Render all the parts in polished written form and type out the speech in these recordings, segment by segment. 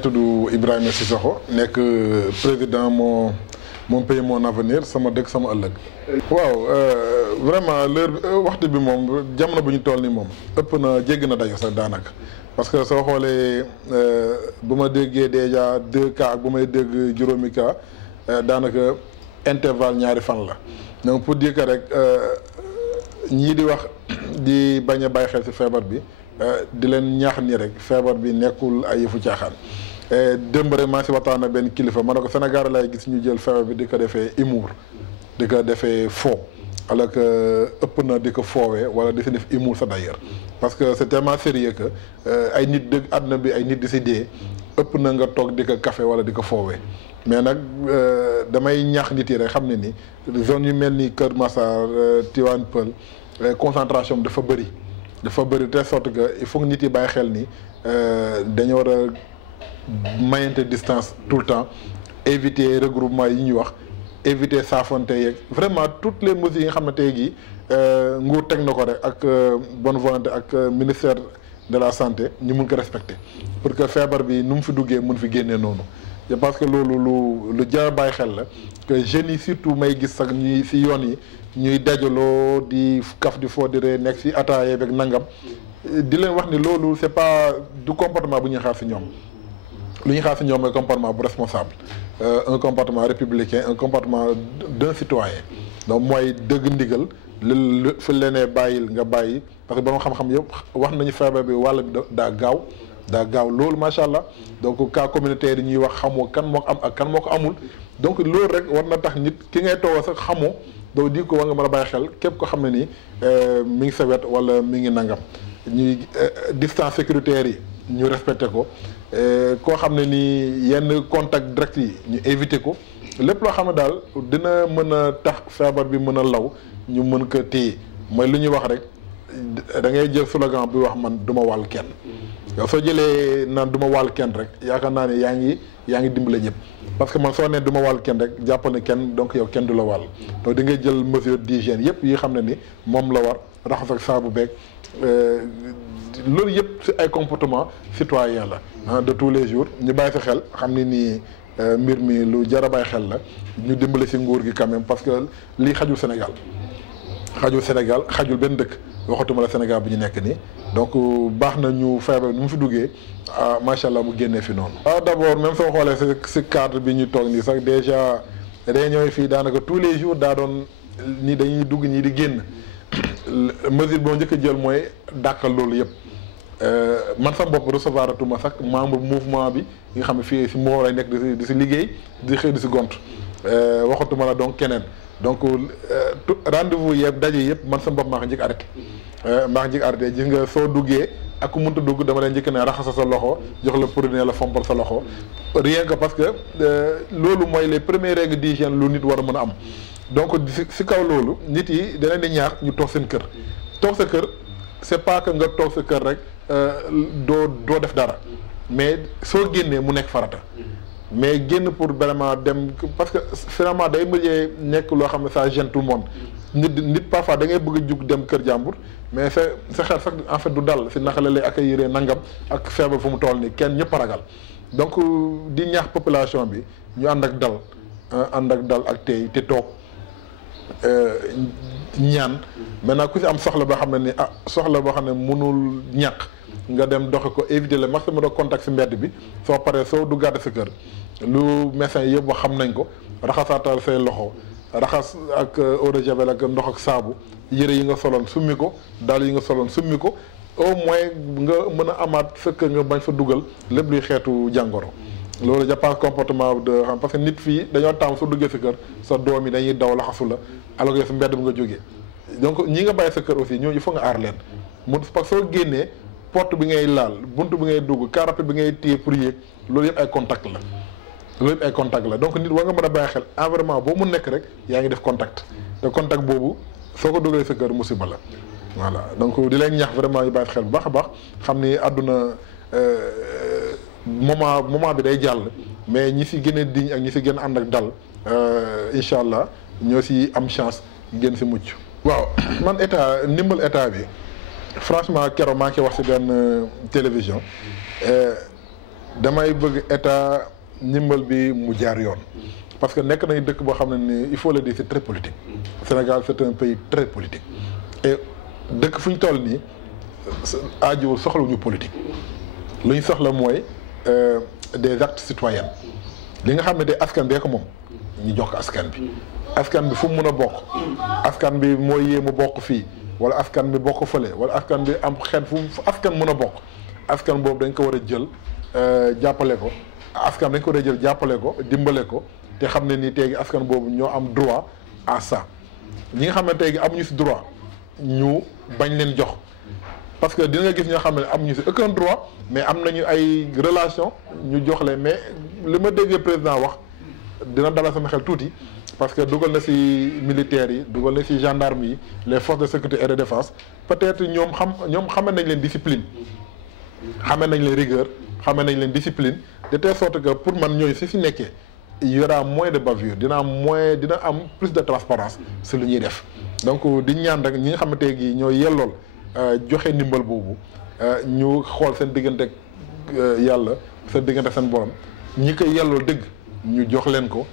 ngi tudd Ibrahima Sissoko nekk président mon pays mon avenir sama dëkk sama ëllëg. waaw vraiment l'heure waxtu bi moom jamono bu ñu toll nii moom ëpp na jégg na dayo sax daanaka parce que soo xoolee bu ma déggee déjà 2 cas ak bu may dégg juróomi cas daanaka intervalle ñaari fan la donc pour dire que rek ñii di wax di bañ a bàyyi xel ci feebar bi di leen ñaax nii rek feebar bi nekkul ay yëfu caaxaan. démb rek maa si waxtaan ak benn kilifa ma ne ko Sénégal lay gis ñu jël feebar bi di ko defee humour di ko defee faux alors que ëpp na di ko foowee wala di si def humour sa d'ailleurs parce que c'est tellement sérieux que ay nit dëgg àdduna bi ay nit di si dee ëpp na nga toog di ko café wala di ko foowee mais nag damay ñaax nit yi rek xam ne ni zone yu mel ni Kër Massar Tivaouane Peulh concentration bi dafa bëri de telle sorte que il faut que nit yi bàyyi xel ni dañoo war a mayante distance tout le temps éviter regroupement yi ñuy wax éviter saafonte yeeg vraiment toutes les mesures yi nga xam ne tey jii nguur teg na ko rek ak bonne volonté ak ministère de la santé ñu mun ko respecter pour que feebar bi nu mu fi duggee mun fi génnee noonu je pense que loolu lu jar a bàyyi xel la que jeunes yi surtout may gis sax ñuy si yoon yi ñuy dajaloo di kaf di foo di ree nekk si ataaya beeg nangam di leen wax ni loolu c'est pas du comportement bu ñuy xaar si ñoom. lu ñu xaar si ñoom mooy comportement bu responsable un comportement républicain un comportement d'un citoyen donc mooy dëgg ndigal lu fi lenee bàyyil nga bàyyi parce que ba nga xam-xam yëpp wax nañu feebar bi wàll bi daa gaaw loolu macha allah donc cas communautaire yi ñuy wax xamoo kan moo ko am ak kan moo ko amul donc loolu rek war na tax nit ki ngay toog sax xamoo doo di ko war nga mën a bàyyi xel képp ko xam ne nii mi ngi sa wet wala mi ngi nangam ñuy distance sécuritaire yi ñu respecté ko koo xam ne nii yenn contact direct yi ñu éviter ko lépp loo xam ne daal dina mën a tax feebar bi mën a law ñu mën ko téye mooy lu ñuy wax rek da ngay jël slogan bi wax man du ma wàll kenn yow soo jëlee naan du ma wàll kenn rek yaakaar naa ne yaa ngi dimbale ñëpp parce que man soo nee du ma wàll kenn rek jàpp ne kenn donc yow kenn du la wàll donc di ngay jël mesure d'hygiène yëpp yi xam ne ni moom la war raxas ak saabu beeg loolu yëpp ci ay comportement citoyen la de tous les jours ñu bàyyi sa xel xam ni nii mbir mi lu jar a bàyyi xel la ñu dimbale ci nguur gi quand même parce que lii xajul Sénégal xajul benn dëkk waxatuma la Sénégal bi ñu nekk nii donc baax na ñu feebar nu mu fi duggee macha allah mu génnee fi noonu. d'abord même soo xoolee ci cadre bi ñu toog nii sax déjà réunion yi fii daanaka tous les jours daa doon ni dañuy dugg ñii di génn mesure boo njëkk a jël mooy dàqal loolu yëpp. man sama bopp recevoir atuma sax membre mouvement bi nga xam ne fii si moo lay nekk di si liggéey di xëy di si gont waxatuma la donc keneen donc rendez-vous yëpp daje yëpp man sama bopp maa ko njëkk arrêté gis nga soo duggee ak ku mënta dugg dama leen njëkk ne raxasa sa loxo jox la produit ne la fompal sa loxo rien que parce que loolu mooy les premières règles d'hygiène lu nit war a mën a am donc si kaw loolu nit yi da leen di ñaax ñu toog seen kër toog sa kër c'est pas que nga toog sa kër rek doo def dara mais soo génnee mu nekk farata mais génn pour vraiment dem parce que finalement day mujjee nekk loo xam ne ça gêne tout le monde nit parfois da ngay bëgg a jug dem kër jàmbur mais sa xel sax en fait du dal si naka la lay accueillir nangam ak feebar fu mu toll nii kenn ñëpp a ragal donc di ñaax population bi ñu ànd ak dal ak tey te toog ñaan maintenant ku si am soxla boo xam ne ni soxla boo xam ne mënul ñàkk nga dem doxe ko éviter le maximum de contact si mbedd bi soo paree soo duggaate sa kër lu médecin yëpp wax xam nañ ko raxasaatal say loxo raxas ak eau de javel ak ndox ak saabu yëre yi nga soloon summi ko daal yi nga soloon summi ko au moins nga mën a amaat sa kër nga bañ fa dugal lépp luy xeetu jàngoro loolu je pense comportement de xam parce que nit fii dañoo taam su duggee sa kër sa doom yi dañuy daw laxasu la alors que si mbedd bi nga jógee donc ñi nga bàyyi sa kër aussi ñooñu il faut nga aar leen mu parce que soo génnee porte bi ngay laal buntu bi ngay dugg carapé bi ngay téye pour yéeg loolu yëpp ay contact la donc nit war nga mën a bàyyi xel environnement boo mu nekk rek yaa ngi def contact te contact boobu soo ko dugalee sa kër musiba la voilà donc di leen ñaax vraiment yu bàyyi xel bu baax a baax xam ni àdduna moment bi day jàll mais ñi si gën a diñ ak ñi si gën a ànd ak dal incha allah ñoo si am chance gën si mucc. waaw man ndimbal état bi franchement keroog maa ngi koy wax si benn télévision damay bëgg état ndimbal bi mu jaar yoon. parce que nekk nañu dëkk boo xam ne ni il faut le dire c'est très politique. Sénégal c'est un pays très politique. et dëkk fu ñu toll nii aajuwul soxlawuñu politique. lu ñu soxla mooy des actes citoyens. li nga xam ne de askan bee ko moom ñu jox ko askan bi. askan bi fu mu mun a bokk. askan bi mooy yéemu bokk fii. wala askan bi bokk fële wala askan bi am xeet fu askan mën a bokk. askan boobu dañ ko war a jël jàppale ko. askan dañ ko war a jël jàppale ko dimbale ko. te xam ne ni tey askan boobu ñoo am droit à ça. ñi nga xam ne tey amuñu si droit ñu bañ leen jox. parce que dina gis ñoo xam ne amuñu si aucun droit mais am nañu ay relation ñu jox leen mais li ma déggee président wax dina dalal sama xel tuuti parce que dugal na si militaires yi dugal na si gendarmes yi les forces de sécurité et de défense peut-être ñoom xame nañ leen discipline. xame nañ leen rigueur xame nañ leen discipline de telle sorte que pour man ñooñu si nekkee il y aura moins de bavure dina am plus de transparence si lu ñuy def donc di ñaan rek ñi nga xamante gi ñoo yellool joxe ndimbal boobu ñu xool seen diggante ak yàlla seen diggante ak seen borom ñi koy yellool dëgg ñu jox leen ko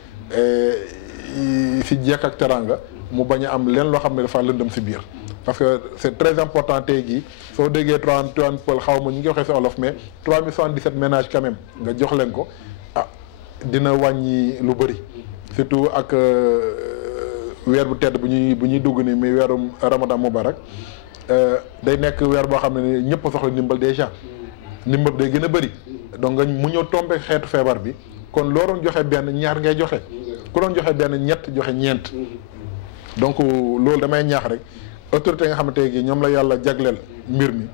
si jekk ak teranga mu bañ a am leen loo xam ne dafa lëndëm si biir. parce que c'est très important tey jii soo déggee Tivaouane Peulh xaw ma ñu ngi waxee si olof mais 3077 ménages quand même nga jox leen ko dina wàññi lu bëri surtout ak weer bu tedd bu ñuy dugg ni muy weerum Ramadan Mubarak day nekk weer boo xam ne ni ñëpp a soxla ndimbal déjà ndimbal day gën a bëri donc nga mu ñëw tombé xeetu feebar bi kon loo doon joxe benn ñaar ngay joxe ku doon joxe benn ñett joxe ñeent donc loolu damay ñaax rek autorité nga xamante gi ñoom la yàlla jagleel mbir mi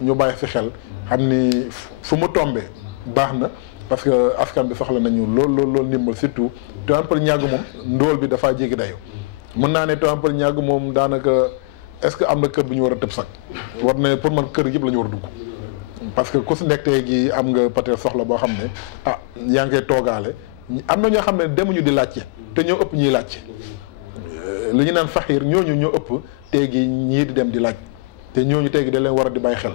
ñu bàyyi fi xel xam ni fu mu tombé baax na parce que askan bi soxla nañu lool ndimbal surtout Tivaouane Peulh ñàgg moom ndóol bi dafaa jéggi dayo mën naa ne Tivaouane Peulh ñàgg moom daanaka est-ce que am na kër bu ñu war a tëb sax war na pour man kër yëpp la ñu war a dugg parce que ku si nekk tey gi am nga peut-être soxla boo xam ne yaa ngi koy toogaale am na ñoo xam ne demuñu di laajte te ñoo ëpp ñuy laajte li ñu naan faxiir ñooñu ñoo ëpp tey gi ñii di dem di laaj te ñooñu tey gi da leen war a di bàyyi xel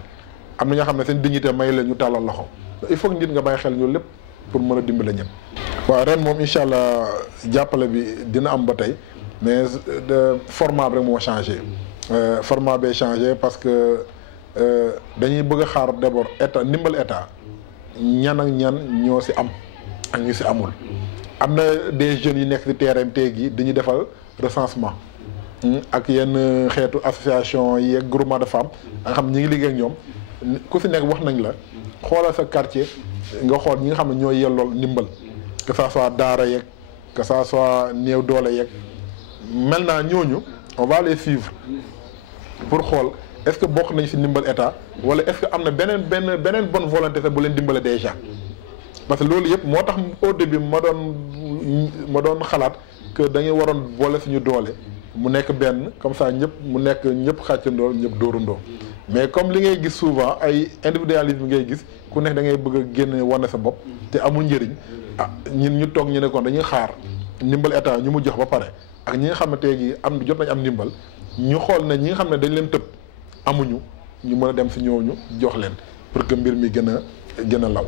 am na ñoo xam ne seen dignité may leen ñu tàllal loxo il faut que nit nga bàyyi xel ñoom lépp pour mën a dimbale ñëpp. waaw ren moom incha allah jàppale bi dina am ba tey mais format bi rek moo changé. format bee changé parce que dañuy bëgg a xaar d'abord état ndimbal état ñan ak ñan ñoo si am ak ñu si amul. am na des jeunes yu nekk si terrain tey gi dañuy defal recensement. ak yenn xeetu association yi ak groupement de femmes nga xam ñi ngi liggéey ak ñoom ku si nekk wax nañ la xoolal sa quartier nga xool ñi nga xam ne ñooy yellool ndimbal que ça soit daara yeeg que ça soit néew doole yeeg maintenant ñooñu on va les suivre pour xool est-ce que bokk nañ si ndimbal état wala est-ce que am na beneen bonne volonté sax bu leen dimbale déjà parce que loolu yëpp moo tax au début ma doon xalaat que dañuy waroon boole suñu doole mu nekk benn comme ça ñëpp xàccandoo ñëpp dóorandoo mais comme li ngay gis souvent ay individualisme ngay gis ku nekk da ngay bëgg a génne wane sa bopp te amul njëriñ ñun ñu toog ñu ne kon dañuy xaar ndimbal état ñu mu jox ba pare ak ñi nga xam ne tey jii jot nañ am ndimbal ñu xool ne ñi nga xam ne dañ leen tëb amuñu ñu mën a dem si ñooñu jox leen pour que mbir mi gën a law.